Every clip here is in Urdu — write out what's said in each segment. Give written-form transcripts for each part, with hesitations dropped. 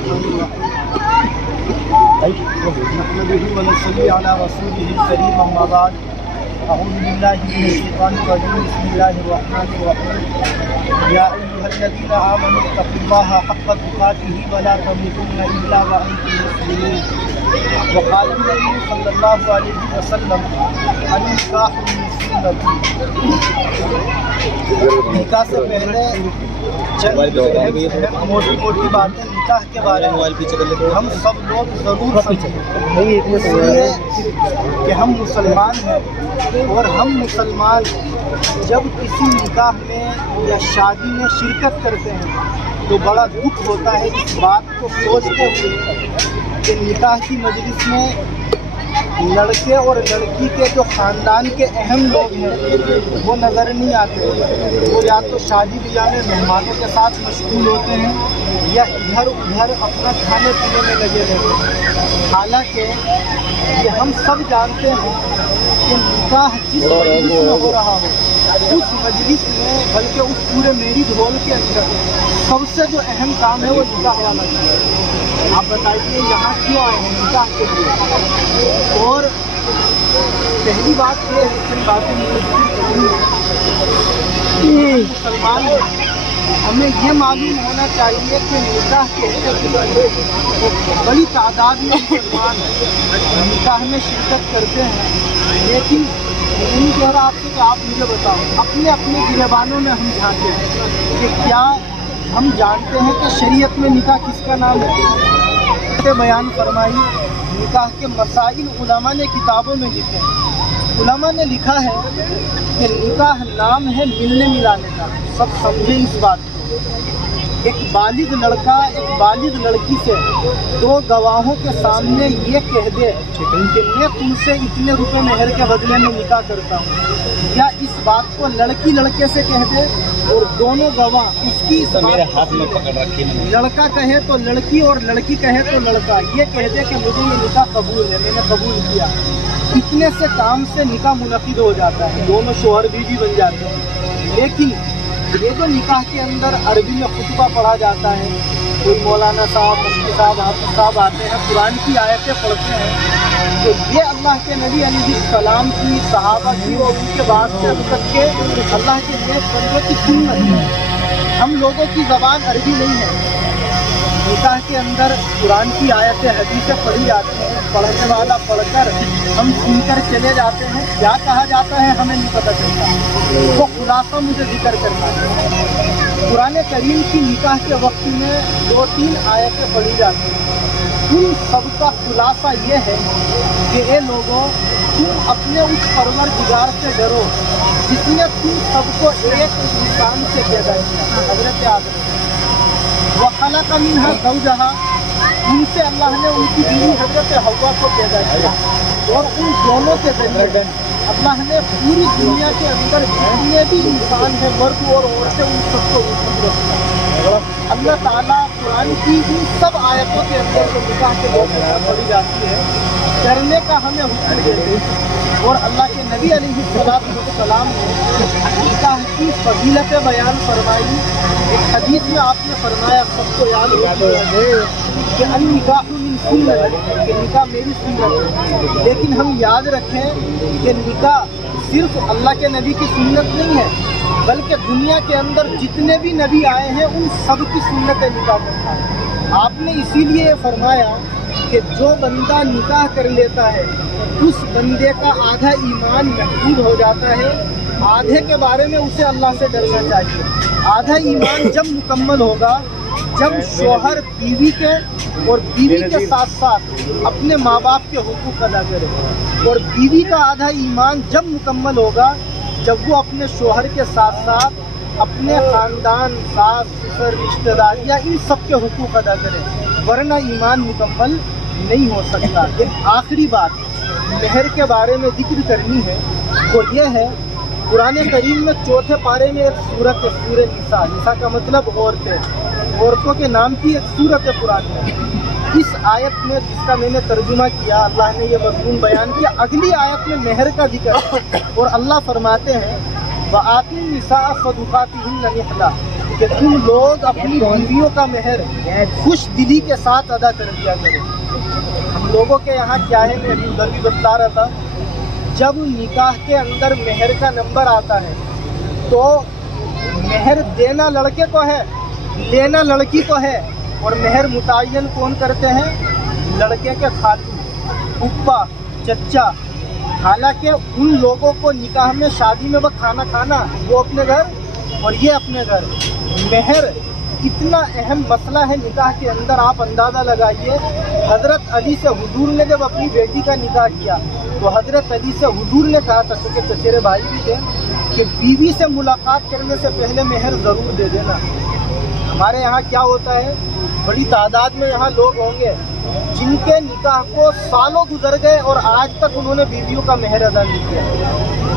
نحمده ونصلي على رسوله الكريم أما بعد أعوذ بالله من الشيطان الرجيم بسم الله الرحمن الرحيم يا أيها الذين آمنوا اتقوا الله حق تقاته ولا تموتن إلا وأنتم مسلمون وقال النبي صلى الله عليه وسلم النكاح من سنتي. نکاح سے پہلے چند موٹی موٹی باتیں نکاح کے بارے میں ہم سب لوگ ضرور سمجھیں، اس لیے کہ ہم مسلمان ہیں، اور ہم مسلمان جب کسی نکاح میں یا شادی میں شرکت کرتے ہیں تو بڑا دکھ ہوتا ہے اس بات کو سوچتے ہوئے کہ نکاح کی مجلس میں لڑکے اور لڑکی کے جو خاندان کے اہم لوگ ہیں وہ نظر نہیں آتے، وہ یا تو شادی بیاہ میں مہمانوں کے ساتھ مشغول ہوتے ہیں یا ادھر ادھر اپنا کھانے پینے میں لگے رہتے ہیں. حالانکہ یہ ہم سب جانتے ہیں کہ نکاح جس مجلس میں ہو رہا ہو اس مجلس میں، بلکہ اس پورے میرج ہال کے اندر سب سے جو اہم کام ہے وہ نکاح والا ہے. آپ بتائیے یہاں کیوں آئے ہیں نکاح کے لیے؟ اور پہلی بات یہ ہے کہ باتیں مسلمان ہیں، ہمیں یہ معلوم ہونا چاہیے کہ نکاح کے بڑی تعداد میں مسلمان نکاح میں شرکت کرتے ہیں، لیکن نہیں کہہ رہا آپ سے کہ آپ مجھے بتاؤ اپنے اپنے گریبانوں میں ہم جانتے ہیں کہ کیا ہم جانتے ہیں کہ شریعت میں نکاح کس کا نام ہے؟ بیان فرمائی نکاح کے مسائل علماء نے کتابوں میں لکھے ہیں. علماء نے لکھا ہے کہ نکاح نام ہے ملنے ملانے کا. سب سمجھیں اس بات کو. ایک بالغ لڑکا ایک بالغ لڑکی سے دو گواہوں کے سامنے یہ کہہ دے کہ میں تم سے اتنے روپے مہر کے بدلے میں نکاح کرتا ہوں، یا اس بات کو لڑکی لڑکے سے کہہ دے اور دونوں گواہ اس کی میرے ہاتھ میں پکڑ رکھی، لڑکا کہے تو لڑکی اور لڑکی کہے تو لڑکا یہ کہہ دے کہ مجھے یہ نکاح قبول ہے، میں نے قبول کیا. اتنے سے کام سے نکاح منعقد ہو جاتا ہے، دونوں شوہر بیوی بن جاتے ہیں. لیکن یہ جو نکاح کے اندر عربی میں خطبہ پڑھا جاتا ہے، کوئی مولانا صاحب مفتی صاحب حافظ صاحب آتے ہیں قرآن کی آیتیں پڑھتے ہیں، تو یہ اللہ کے نبی علیہ السلام کی صحابہ کی اور ان کے بعد سے اب تک کے اللہ کے نیک بندوں کی سنت ہے. ہم لوگوں کی زبان عربی نہیں ہے، نکاح کے اندر قرآن کی آیتیں حدیثیں پڑھی جاتی ہیں، پڑھنے والا پڑھ کر ہم سن کر چلے جاتے ہیں، کیا کہا جاتا ہے ہمیں نہیں پتہ چلتا. وہ خلاصہ مجھے ذکر کرنا ہے. قرآن کریم کی نکاح کے وقت میں 2-3 آیتیں پڑھی جاتی ہیں. ان سب کا خلاصہ یہ ہے کہ اے لوگوں تم اپنے اس پروردگار سے ڈرو جس نے تم سب کو ایک انسان سے پیدا کیا، حضرت آدم. وَخَلَقَ مِنْهَا زَوْجَهَا، ان سے اللہ نے ان کی بیوی حضرت حوا کو پیدا کیا، اور ان دونوں کے ذریعے اللہ نے پوری دنیا کے اندر جتنے بھی انسان ہیں مرد اور عورتیں ان سب کو رکھا. اللہ تعالیٰ قرآن کی ان سب آیتوں کے اندر جو نکاح کے موقع پر پڑھی جاتی ہے کرنے کا ہمیں حکم دیتے ہیں. اور اللہ کے نبی علیہ السلام نے نکاح کی فضیلتیں بیان فرمائی. ایک حدیث میں آپ نے فرمایا سب کو یاد ہوگی کہ النکاح من سنت، کہ نکاح میری سنت ہے. لیکن ہم یاد رکھیں کہ نکاح صرف اللہ کے نبی کی سنت نہیں ہے، بلکہ دنیا کے اندر جتنے بھی نبی آئے ہیں ان سب کی سنت نکاح کرنا ہے. آپ نے اسی لیے فرمایا کہ جو بندہ نکاح کر لیتا ہے اس بندے کا آدھا ایمان محفوظ ہو جاتا ہے. آدھے کے بارے میں اسے اللہ سے ڈرنا چاہیے. آدھا ایمان جب مکمل ہوگا جب شوہر بیوی کے اور بیوی کے ساتھ ساتھ اپنے ماں باپ کے حقوق ادا کرے، اور بیوی کا آدھا ایمان جب مکمل ہوگا جب وہ اپنے شوہر کے ساتھ ساتھ اپنے خاندان ساس سسر رشتہ داریاں ان سب کے حقوق ادا کرے، ورنہ ایمان مکمل نہیں ہو سکتا. ایک آخری بات مہر کے بارے میں ذکر کرنی ہے، وہ یہ ہے قرآن کریم میں 4 پارے میں ایک سورت ہے، سورہ نساء. نساء کا مطلب عورتوں کے نام کی ایک سورت ہے قرآن میں. اس آیت میں جس کا میں نے ترجمہ کیا اللہ نے یہ مضمون بیان کیا. اگلی آیت میں مہر کا ذکر ہے اور اللہ فرماتے ہیں وَآتُوا النِّسَاءَ صَدُقَاتِهِنَّ نِحْلَةً، کہ تم لوگ اپنی بیویوں کا مہر خوش دلی کے ساتھ ادا کر دیا کرو. ہم لوگوں کے یہاں کیا ہے، میں ادھر بھی بتلا رہا تھا، جب نکاح کے اندر مہر کا نمبر آتا ہے تو مہر دینا لڑکے کو ہے، لینا لڑکی کو ہے، اور مہر متعین کون کرتے ہیں؟ لڑکے کے خالو، پھپھا، چچا. حالانکہ ان لوگوں کو نکاح میں، شادی میں وہ کھانا کھانا، وہ اپنے گھر اور یہ اپنے گھر. مہر اتنا اہم مسئلہ ہے نکاح کے اندر. آپ اندازہ لگائیے، حضرت علی سے حضور نے جب اپنی بیٹی کا نکاح کیا تو حضرت علی سے حضور نے کہا تھا، چونکہ چچیرے بھائی بھی تھے، کہ بیوی سے ملاقات کرنے سے پہلے مہر ضرور دے دینا. ہمارے یہاں کیا ہوتا ہے، بڑی تعداد میں یہاں لوگ ہوں گے جن کے نکاح کو سالوں گزر گئے اور آج تک انہوں نے بیویوں کا مہر ادا نہیں کیا.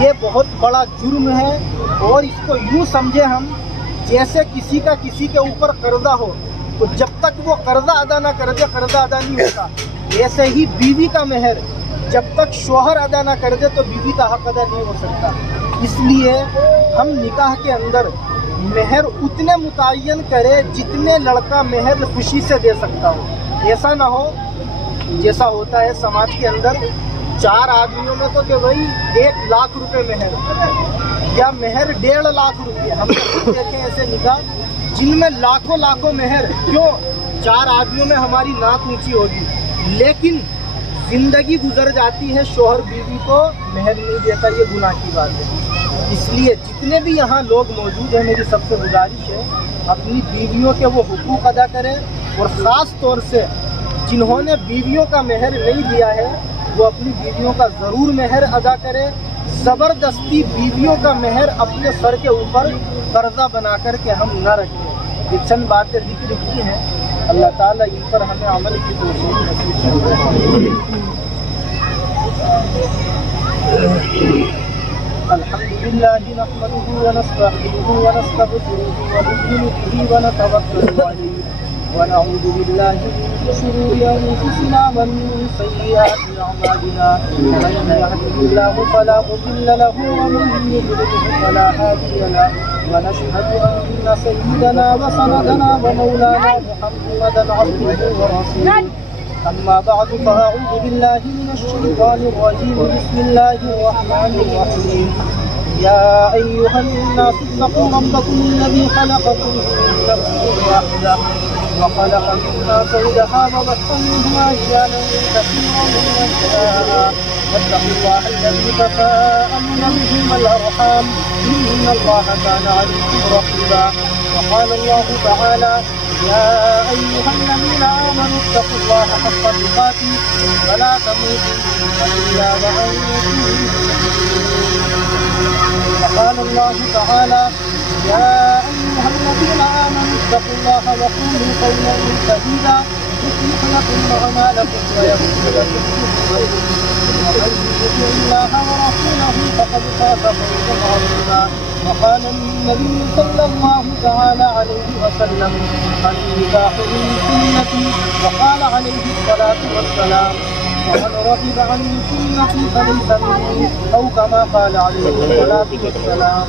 یہ بہت بڑا جرم ہے، اور اس کو یوں سمجھے ہم جیسے کسی کا کسی کے اوپر قرضہ ہو، تو جب تک وہ قرضہ ادا نہ کر دے قرضہ ادا نہیں ہوتا. ایسے ہی بیوی کا مہر جب تک شوہر ادا نہ کر دے تو بیوی کا حق ادا نہیں ہو سکتا. اس لیے ہم نکاح کے اندر مہر اتنے متعین کرے جتنے لڑکا مہر خوشی سے دے سکتا ہو. ایسا نہ ہو جیسا ہوتا ہے سماج کے اندر، 4 آدمیوں میں تو کہ بھائی 1 لاکھ روپے مہر یا مہر 1.5 لاکھ روپے. ہم دیکھیں ایسے نکاح جن میں لاکھوں مہر. کیوں؟ 4 آدمیوں میں ہماری ناک اونچی ہوگی، لیکن زندگی گزر جاتی ہے، شوہر بیوی کو مہر نہیں دیتا. یہ گناہ کی بات ہے. اس لیے جتنے بھی یہاں لوگ موجود ہیں، میری سب سے گزارش ہے اپنی بیویوں کے وہ حقوق ادا کریں، اور خاص طور سے جنہوں نے بیویوں کا مہر نہیں دیا ہے وہ اپنی بیویوں کا ضرور مہر ادا کرے. زبردستی بیویوں کا مہر اپنے سر کے اوپر قرضہ بنا کر کے ہم نہ رکھیں. یہ چند باتیں ذکر کی ہیں، اللہ تعالیٰ ان پر ہمیں عمل کی توفیق نصیب فرمائے. الحمد للہ نحمده ونستعینه ونستغفره ونؤمن به ونتوکل علیہ ونعوذ باللہ من شرور انفسنا ومن سیئات اعمالنا. من يهده الله فلا مضل له ومن يضلل فلا هادي له. ونشهد ان سيدنا وسندنا ومولانا محمدا عبده ورسوله. أما بعد فأعوذ بالله من الشيطان الرجيم. بسم الله الرحمن الرحيم. يا أيها الناس اتقوا ربكم الذي خلقكم من نفس واحدة وخلق منها زوجها وبث منهما رجالا كثيرا ونساء واتقوا الله الذي تساءلون به والأرحام إن الله كان عليكم رقيبا. وقال الله تعالى يا أيها الذين آمنوا اتقوا الله حق تقاته ولا تموتن إلا وأنتم مسلمون. وقال الله تعالى يا أيها الذين آمنوا اتقوا الله وقولوا قولا سديدا يصلح لكم أعمالكم ويغفر لكم ذنوبكم ومن يطع الله ورسوله فقد فاز فوزا عظيما. وقال النبي صلى الله تعالى عليه وسلم النكاح من سنتي وقال عليه الصلاة والسلام ومن رغب عن سنتي فليس مني أو كما قال عليه الصلاة والسلام.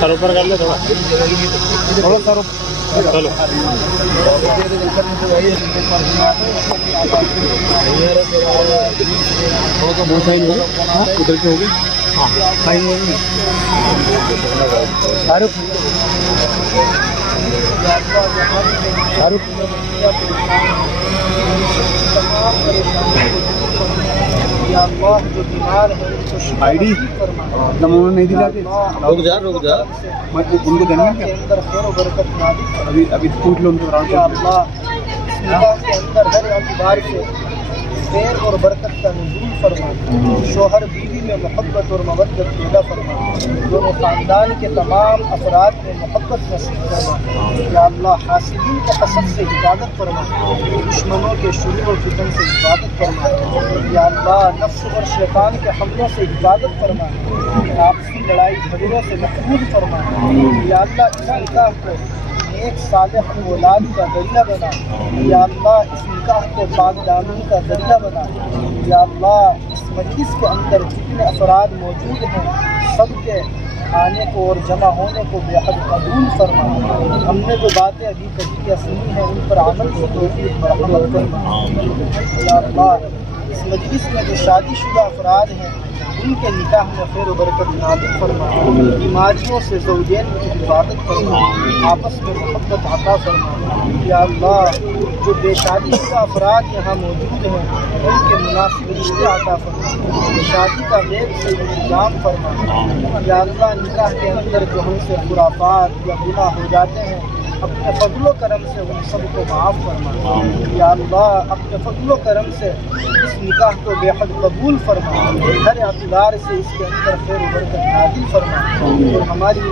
سر اوپر کر لے تھوڑا سر چلو ادھر کے ہو گئے یا اللہ جو بیمار ہے ان کو شفا نصیب فرما. نہیں دکھاتے رک جا ان کو دینا کے اندر خیر و برکت نازل فرما. ابھی پوچھ لو ان کو یا اللہ اس نکاح کے اندر ہر اعتبار سے خیر اور برکت کا نزول فرما. شوہر بیوی میں محبت اور مودت پیدا فرما. دونوں خاندان کے تمام افراد میں محبت نصیب فرما. یا اللہ حاسدین کے حسد سے حفاظت فرما. دشمنوں کے شرور و فتن سے حفاظت فرما. یا اللہ نفس اور شیطان کے حملوں سے حفاظت فرما. آپسی لڑائی جھگڑوں سے محفوظ فرما. یا اللہ اس نکاح کو ایک صالح اولاد کا ذریعہ بنا. یا اللہ اس نکاح کو پاک دامنی کا ذریعہ بنا. یا اللہ اس مجلس کے اندر جتنے افراد موجود ہیں سب کے آنے کو اور جمع ہونے کو بے حد قبول فرما. ہم نے جو باتیں ابھی کبھی یا سنی ہیں ان پر عمل کی توفیق مرحمت فرما. یا اللہ اس مجلس میں جو شادی شدہ افراد ہیں ان کے نکاح میں خیر و برکت نازل فرما. بیماریوں سے زوجین کی حفاظت فرما. آپس میں محبت عطا فرما. یا اللہ جو بے شادی شدہ افراد یہاں موجود ہیں ان کے مناسب رشتے عطا فرما. شادی کا غیر سے انتظام فرما. یا اللہ نکاح کے اندر جو ہم سے خرافات یا گناہ ہو جاتے ہیں اپنے فضل و کرم سے ان سب کو معاف فرما. یا اللہ اپنے فضل و کرم سے اس نکاح کو بے حد قبول فرما. ہر اعتبار سے اس کے اندر خیر و برکت نازل فرما. اور ہماری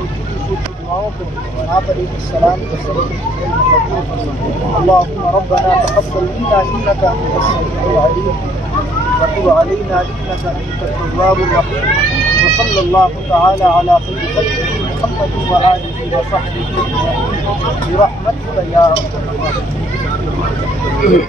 دعاؤں کو آپ علیہ السلام کے قبول فرما. اللهم ربنا تقبل منا انك انت السميع العليم وتب علينا انك انت التواب الرحيم. وصلى الله تعالى على خير خلقه محمد وآله وصحبه برحمتك يا ارحم الراحمين.